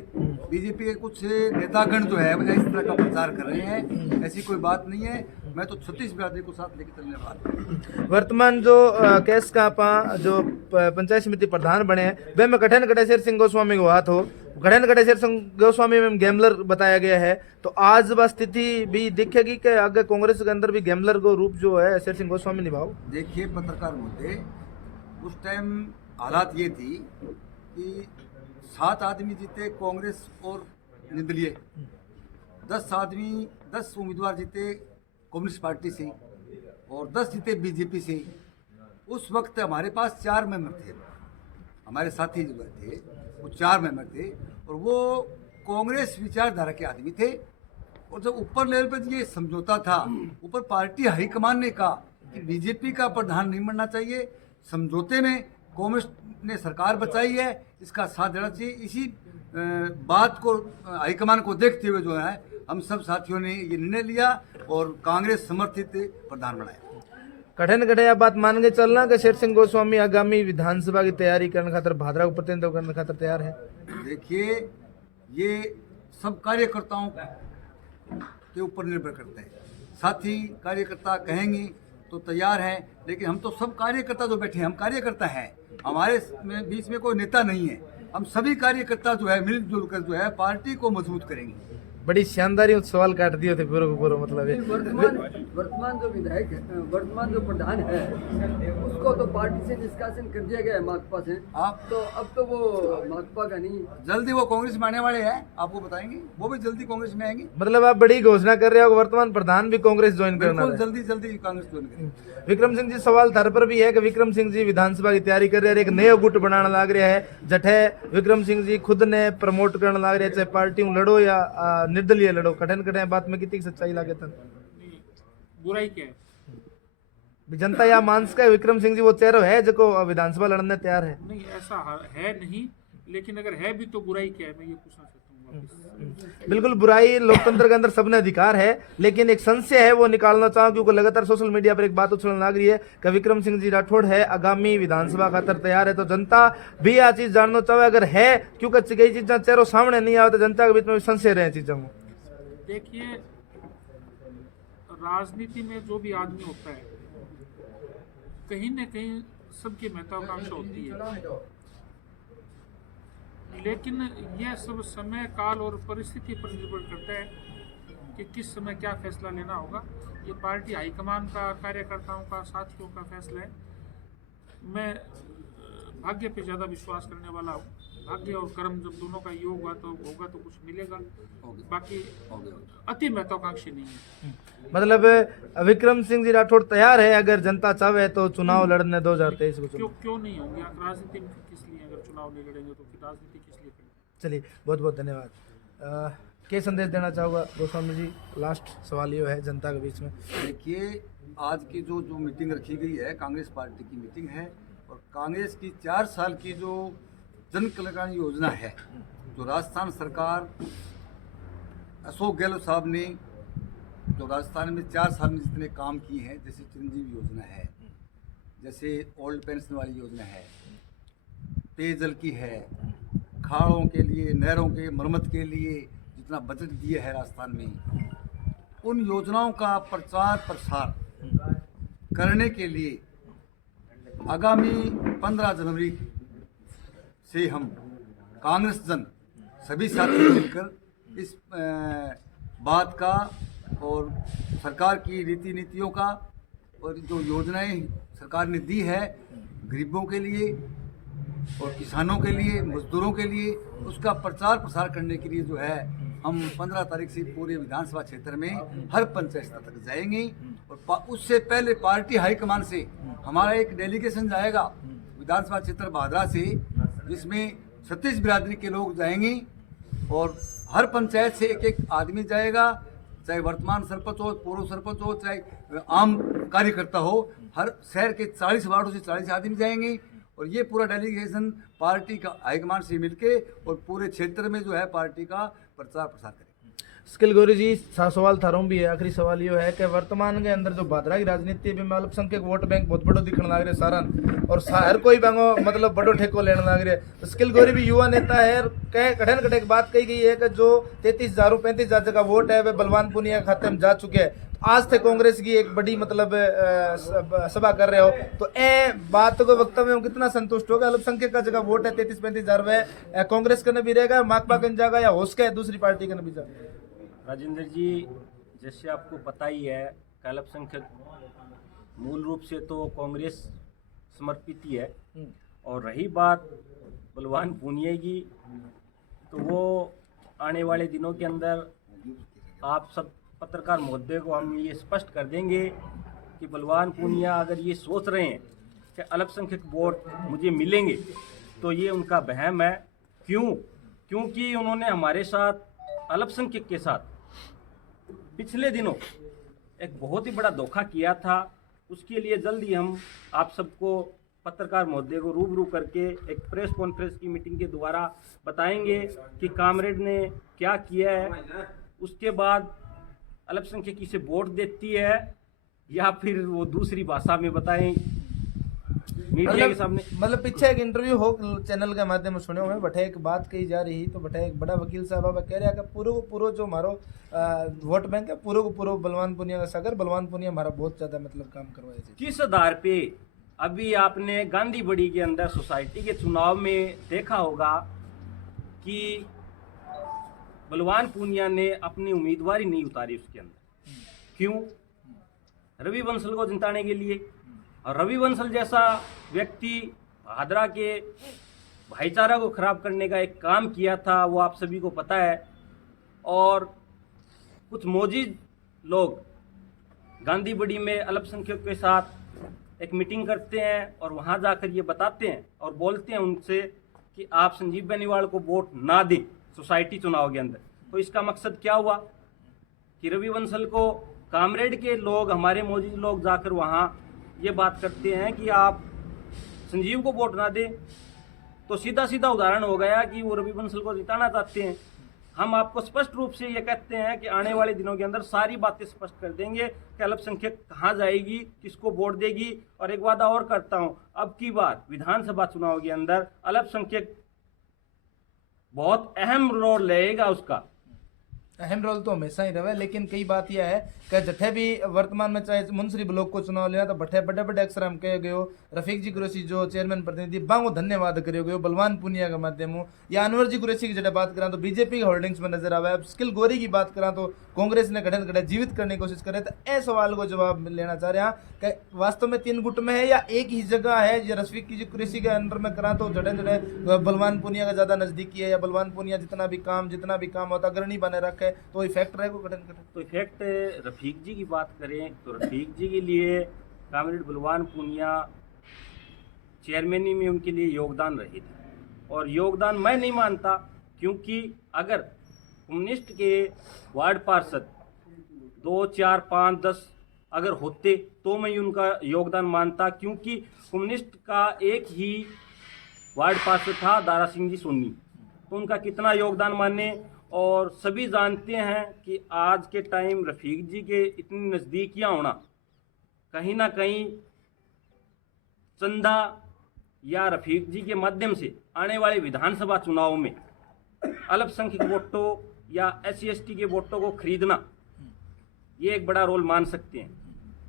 बीजेपी के कुछ नेतागण जो है इस तरह का प्रचार कर रहे हैं, ऐसी कोई बात नहीं है। मैं तो 36 बिरादरी को साथ लेकर चलने वाला हूं। वर्तमान जो केस का आपा जो पंचायत समिति प्रधान बने हैं वह में कठिन कटे शेर सिंह गोस्वामी को हाथ हो, कठिन कटे शेर सिंह गोस्वामी में गैमलर बताया गया है, तो आज वह स्थिति भी दिखेगी कि अगर कांग्रेस के अंदर भी गैमलर को रूप जो है शेर सिंह गोस्वामी निभाओ। देखिए पत्रकार मुद्दे उस टाइम हालात ये थी कि 7 आदमी जीते कांग्रेस और निर्दलीय, 10 उम्मीदवार जीते कम्युनिस्ट पार्टी से और 10 जीते बीजेपी से। उस वक्त हमारे पास 4 मेंबर थे, हमारे साथी जो थे वो 4 मेंबर थे और वो कांग्रेस विचारधारा के आदमी थे। और जब ऊपर लेवल पर ये समझौता था, ऊपर पार्टी हाईकमान ने कहा कि बीजेपी का प्रधान नहीं बनना चाहिए, समझौते में कांग्रेस ने सरकार बचाई है, इसका साथ देना चाहिए। इसी बात को हाईकमान को देखते हुए जो है हम सब साथियों ने ये निर्णय लिया और कांग्रेस समर्थित प्रधान बनाया। कठिन कठिन बात मान के चलना कि शेर सिंह गोस्वामी आगामी विधानसभा की तैयारी करने खातर भादरा को प्रतिनिधित्व करने खातर तैयार है। देखिए ये सब कार्यकर्ताओं के ऊपर निर्भर करता है, साथी कार्यकर्ता कहेंगे तो तैयार हैं, लेकिन हम तो सब कार्यकर्ता जो बैठे हैं हम कार्यकर्ता हैं, हमारे बीच में कोई नेता नहीं है। हम सभी कार्यकर्ता जो है मिलजुल कर जो है पार्टी को मजबूत करेंगे। बड़ी शानदारी सवाल काट दिए थे पूरा पूरा, मतलब ये। वर्तमान जो विधायक है, वर्तमान जो प्रधान है, उसको तो पार्टी से निष्कासन कर दिया गया है माकपा से। आप तो अब तो वो माकपा का नहीं, जल्दी वो कांग्रेस में आने वाले हैं, आपको बताएंगे, वो भी जल्दी कांग्रेस में आएंगे। मतलब आप बड़ी घोषणा कर रहे हो, वर्तमान प्रधान भी कांग्रेस ज्वाइन करना बिल्कुल है। जल्दी जल्दी कांग्रेस ज्वाइन करेंगे। विक्रम सिंह जी, सवाल थार पर भी है कि विक्रम सिंह जी विधानसभा की तैयारी कर रहे हैं, एक नया गुट बनाने लग रहा है, जठे विक्रम सिंह जी खुद ने प्रमोट करने लग रहे हैं, चाहे पार्टी में लड़ो या निर्दलीय लड़ो। कठिन कठिन बात में कितनी सच्चाई लागे तन बुराई क्या है? जनता या मानस का विक्रम सिंह जी वो चेहरा है जो विधानसभा लड़ने तैयार है। नहीं, ऐसा है नहीं, लेकिन अगर है भी तो बुराई क्या है, मैं ये पूछना चाहता हूँ वापस। बिल्कुल, बुराई लोकतंत्र के अंदर सबने अधिकार है, लेकिन एक संशय है वो निकालना चाहूँ, क्योंकि लगातार सोशल मीडिया पर एक बात उछलने लग रही है कि विक्रम सिंह जी राठौड़ है आगामी विधानसभा खातर तैयार है। तो जनता भी आ चीज जानना चाहे, अगर है क्योंकि कई चीजें चेहरों सामने नहीं आते, जनता के बीच में संशय रहे चीजों में। देखिए, राजनीति में जो भी आदमी होता है, कहीं न कहीं सबकी महत्वाकांक्षा होती है, लेकिन यह सब समय काल और परिस्थिति पर निर्भर करता है कि किस समय क्या फैसला लेना होगा। ये पार्टी हाईकमान का, कार्यकर्ताओं का, साथियों का फैसला है। मैं भाग्य पे ज़्यादा विश्वास करने वाला हूँ। भाग्य और कर्म जब दोनों का योग हुआ तो होगा तो कुछ मिलेगा, बाकी अति महत्वाकांक्षी नहीं है। मतलब विक्रम सिंह जी राठौड़ तैयार है, अगर जनता चाहे तो चुनाव लड़ने 2023 को। क्यों नहीं होंगे? राजनीति में किस लिए, अगर चुनाव नहीं लड़ेंगे तो फिर राजनीति किस लिए करेंगे? चलिए, बहुत बहुत धन्यवाद। क्या संदेश देना चाहोगा गोस्वामी जी? लास्ट सवाल ये है जनता के बीच में। देखिए, आज की जो मीटिंग रखी गई है, कांग्रेस पार्टी की मीटिंग है, और कांग्रेस की 4 साल की जो जन कल्याण योजना है, जो राजस्थान सरकार अशोक गहलोत साहब ने जो राजस्थान में 4 साल में जितने काम किए हैं, जैसे चिरंजीवी योजना है, जैसे ओल्ड पेंशन वाली योजना है, पेयजल की है, खाड़ों के लिए, नहरों के मरम्मत के लिए जितना बजट दिया है राजस्थान में, उन योजनाओं का प्रचार प्रसार करने के लिए आगामी 15 जनवरी से हम कांग्रेस जन सभी साथी मिलकर इस बात का और सरकार की रीति नीतियों का और जो योजनाएं सरकार ने दी है गरीबों के लिए और किसानों के लिए, मजदूरों के लिए, उसका प्रचार प्रसार करने के लिए जो है हम 15 तारीख से पूरे विधानसभा क्षेत्र में हर पंचायत स्तर तक जाएंगे। और उससे पहले पार्टी हाईकमान से हमारा एक डेलीगेशन जाएगा विधानसभा क्षेत्र भादरा से, जिसमें 36 बिरादरी के लोग जाएंगे और हर पंचायत से एक एक आदमी जाएगा, चाहे वर्तमान सरपंच हो, पूर्व सरपंच हो, चाहे आम कार्यकर्ता हो। हर शहर के 40 वार्डों से 40 आदमी जाएंगे और ये पूरा डेलीगेशन पार्टी का हाईकमान से मिलके और पूरे क्षेत्र में जो है पार्टी का प्रचार प्रसार करेंगे। स्किल गौरी जी, सवाल थारों भी है, आखिरी सवाल ये है कि वर्तमान के अंदर जो भादरा की राजनीति में अल्पसंख्यक वोट बैंक बहुत बड़ो दिखने लग रहे सारा, और हर कोई बैंगो मतलब बड़ो ठेको लेने लग रहे। तो स्किल गौरी भी युवा नेता है, कह कठिन कठिन बात कही गई है कि जो 33,000 35,000 जगह वोट है वे बलवान पुनिया खाते में जा चुके हैं। आज थे कांग्रेस की एक बड़ी मतलब सभा कर रहे हो, तो ए बात को वक्तव्य में कितना संतुष्ट होगा? अल्पसंख्यक का जगह वोट है 33-35,000 में कांग्रेस का भी रहेगा, माकपा का जाएगा या होश का दूसरी पार्टी का भी जाएगा? राजेंद्र जी, जैसे आपको पता ही है कि अल्पसंख्यक मूल रूप से तो कांग्रेस समर्पित ही है, और रही बात बलवान पूनिया की, तो वो आने वाले दिनों के अंदर आप सब पत्रकार महोदय को हम ये स्पष्ट कर देंगे कि बलवान पूनिया अगर ये सोच रहे हैं कि अल्पसंख्यक वोट मुझे मिलेंगे, तो ये उनका वहम है। क्योंकि उन्होंने हमारे साथ, अल्पसंख्यक के साथ पिछले दिनों एक बहुत ही बड़ा धोखा किया था। उसके लिए जल्द ही हम आप सबको पत्रकार महोदय को रूबरू करके एक प्रेस कॉन्फ्रेंस की मीटिंग के द्वारा बताएंगे कि कामरेड ने क्या किया है। उसके बाद अल्पसंख्यकी से वोट देती है या फिर वो दूसरी भाषा में बताएं मीडिया के सामने। मतलब पीछे एक इंटरव्यू हो चैनल के माध्यम से सुने हुए, बटे एक बात कही जा रही, तो बटे एक बड़ा वकील साहब कह रहे हैं कि पूरो जो हमारो वोट बैंक है पूरो बलवान पुनिया का सागर, बलवान पुनिया हमारा बहुत ज्यादा मतलब काम करवाए। किस आधार पे अभी आपने गांधी बड़ी के अंदर सोसाइटी के चुनाव में देखा होगा कि बलवान पूनिया ने अपनी उम्मीदवारी नहीं उतारी उसके अंदर। क्यों? रवि बंसल को जिताने के लिए। और रवि बंसल जैसा व्यक्ति भादरा के भाईचारा को खराब करने का एक काम किया था, वो आप सभी को पता है। और कुछ मोजिज लोग गांधी बड़ी में अल्पसंख्यकों के साथ एक मीटिंग करते हैं और वहां जाकर ये बताते हैं और बोलते हैं उनसे कि आप संजीव बेनीवाल को वोट ना दें सोसाइटी चुनाव के अंदर। तो इसका मकसद क्या हुआ कि रवि बंसल को कामरेड के लोग, हमारे मोजिज लोग जाकर वहाँ ये बात करते हैं कि आप संजीव को वोट ना दें। तो सीधा सीधा उदाहरण हो गया कि वो रवि बंसल को जिताना चाहते हैं। हम आपको स्पष्ट रूप से ये कहते हैं कि आने वाले दिनों के अंदर सारी बातें स्पष्ट कर देंगे कि अल्पसंख्यक कहाँ जाएगी, किसको वोट देगी। और एक वादा और करता हूँ, अब की बार विधानसभा चुनाव के अंदर अल्पसंख्यक बहुत अहम रोल रहेगा उसका। अहम रोल तो हमेशा ही रहे, लेकिन कई बात यह है कि जठे भी वर्तमान में चाहे मुंसरी ब्लॉक को चुनाव लिया तो बठे बड़े बड़े अक्षर हम कहे गए रफीक जी कुरैशी जो चेयरमैन प्रतिनिधि बांगो धन्यवाद करियो गयो बलवान पुनिया के माध्यम या अनवर जी कुरैशी की जगह बात करा तो बीजेपी के होल्डिंग्स में नजर आवा। अब स्किल गोरी की बात करा तो कांग्रेस ने घड़े घड़े जीवित करने की कोशिश करे। तो ए सवाल को जवाब लेना चाह रहे हैं कि वास्तव में 3 गुट में है या एक ही जगह है। जो रफीक जी कुरैशी के अंडर में करा तो जड़े जड़े बलवान पुनिया का ज्यादा नजदीकी है या बलवान पुनिया जितना भी काम होता अग्रणी बने रखे तो इफेक्ट रहेगा गठन करें। तो इफेक्ट रफीक जी की बात करें तो रफीक जी के लिए कामरेड बलवान पूनिया चेयरमैनी में उनके लिए योगदान रहित है। और योगदान मैं नहीं मानता, क्योंकि अगर कम्युनिस्ट के वार्ड पार्षद 2, 4, 5, 10 अगर होते तो मैं उनका योगदान मानता, क्योंकि कम्युनिस्ट का एक ही वार्ड पार्षद था दारा सिंह जी सोनी, तो उनका कितना योगदान माने। और सभी जानते हैं कि आज के टाइम रफीक जी के इतनी नज़दीकियाँ होना कहीं ना कहीं चंदा या रफीक जी के माध्यम से आने वाले विधानसभा चुनाव में अल्पसंख्यक वोटों या SC/ST के वोटों को खरीदना, ये एक बड़ा रोल मान सकते हैं।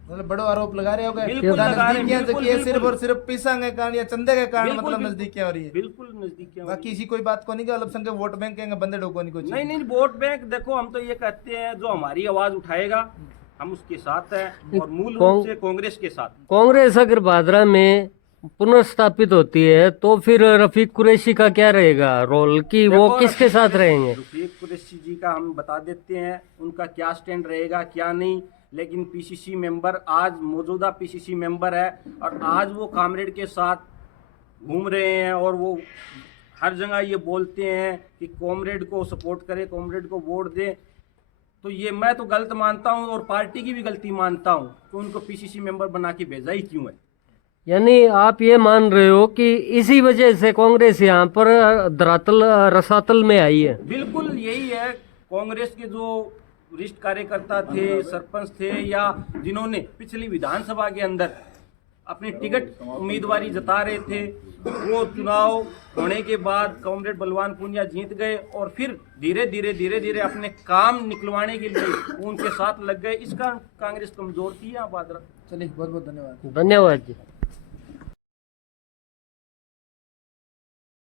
मतलब बड़ो आरोप लगा रहे हो गए बिल्कुल लगा रहे हैं, बिल्कुल, सिर्फ और सिर्फ पैसा के कारण या चंदे के कारण मतलब नजदीकियां हो रही है। बिल्कुल नजदीकियां। बाकी इसी कोई बात को नहीं कि अल्पसंख्यक वोट बैंक के बंदे डोको नहीं कुछ नहीं, वोट बैंक देखो, हम तो ये कहते हैं जो हमारी आवाज उठाएगा हम उसके साथ हैं और मूल रूप से कांग्रेस के साथ। कांग्रेस अगर भादरा में पुनर्स्थापित होती है तो फिर रफीक कुरैशी का क्या रहेगा रोल, कि वो किसके साथ रहेंगे? रफीक कुरैशी जी का हम बता देते हैं उनका क्या स्टैंड रहेगा क्या नहीं। लेकिन PCC मेंबर, आज मौजूदा PCC मेंबर है और आज वो कामरेड के साथ घूम रहे हैं और वो हर जगह ये बोलते हैं कि कॉमरेड को सपोर्ट करें, कॉमरेड को वोट दें। तो ये मैं तो गलत मानता हूँ और पार्टी की भी गलती मानता हूँ कि उनको PCC मेंबर बना के भेजा ही क्यों है। यानी आप ये मान रहे हो कि इसी वजह से कांग्रेस यहाँ पर धरातल रसातल में आई है? बिल्कुल यही है। कांग्रेस के जो वरिष्ठ कार्यकर्ता थे, सरपंच थे या जिन्होंने पिछली विधानसभा के अंदर अपनी टिकट उम्मीदवारी जता रहे थे, वो चुनाव होने के बाद कॉमरेड बलवान पूनिया जीत गए और फिर धीरे धीरे अपने काम निकलवाने के लिए उनके साथ लग गए। इसका कांग्रेस कमजोर थी या बादरा। चलिए बहुत बहुत धन्यवाद। धन्यवाद जी।